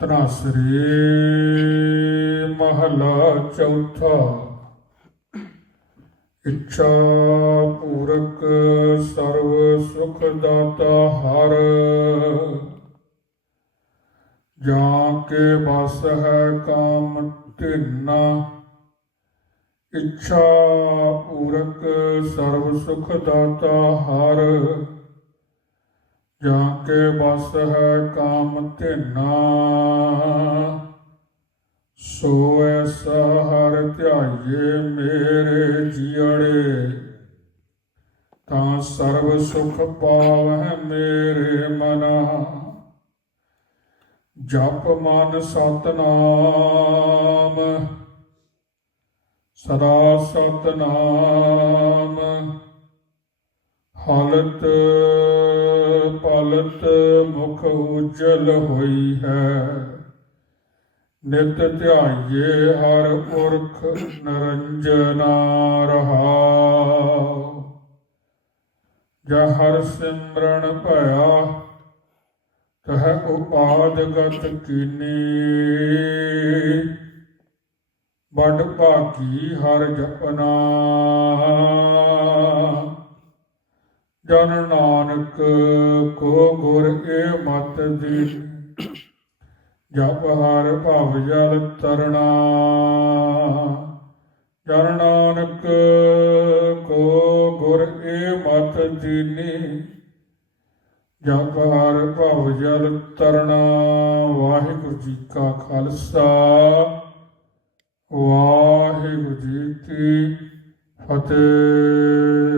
ਤਨਾਸਰੀ ਮਹਲਾ ਚੌਥਾ। ਇੱਛਾ ਪੂਰਕ ਸਰਵ ਸੁਖ ਦਾਤਾ ਹਰ। ਜਾਂ ਕੇ ਬਸ ਹੈ ਕਾਮ ਤਿੰਨਾ ਇੱਛਾ ਪੂਰਕ ਸਰਵ ਸੁਖ ਦਾਤਾ ਹਰ। ਜਾਂ ਕੇ ਬਸ ਹੈ ਕਾਮ ਧਿਨਾ। ਸੋ ਐਸਾ ਹਰ ਧਿਆਈਏ ਮੇਰੇ ਜੀੜੇ ਤਾਂ ਸਰਬ ਸੁਖ ਪਾਵਹਿ ਮੇਰੇ ਮਨਾ। ਜਪ ਮਨ ਸਤਨਾਮ, ਸਦਾ ਸਤਨਾਮ। ਹਾਲਤ ਪਾਲਤ ਮੁਖ ਉਜਲ ਹੋਈ ਹੈ। ਨਿਤ ਧਿਆਈਏ ਹਰ ਪੁਰਖ ਨਰੰਜਨਾ ਰਹਾਉ ਜਾ ਹਰ ਸਿਮਰਨ ਭਇਆ, ਤਹ ਉਪਾਦ ਗਤ ਕੀਨੀ। ਬੜ ਭਾਗੀ ਹਰ ਜਪਨਾ। ਜਨ ਨਾਨਕ, ਕੋ ਗੁਰ ਏ ਮਤ ਦੀ। ਜਪ ਹਰ ਭਵ ਜਲ ਤਰਣਾ। ਜਨ ਨਾਨਕ, ਕੋ ਗੁਰ ਏ ਮਤ ਦੀਨੀ। ਜਪ ਹਰ ਭਵ ਜਲ ਤਰਣਾ। ਵਾਹਿਗੁਰੂ ਜੀ ਕਾ ਖਾਲਸਾ। ਵਾਹਿਗੁਰੂ ਜੀ ਕੀ ਫਤਿਹ।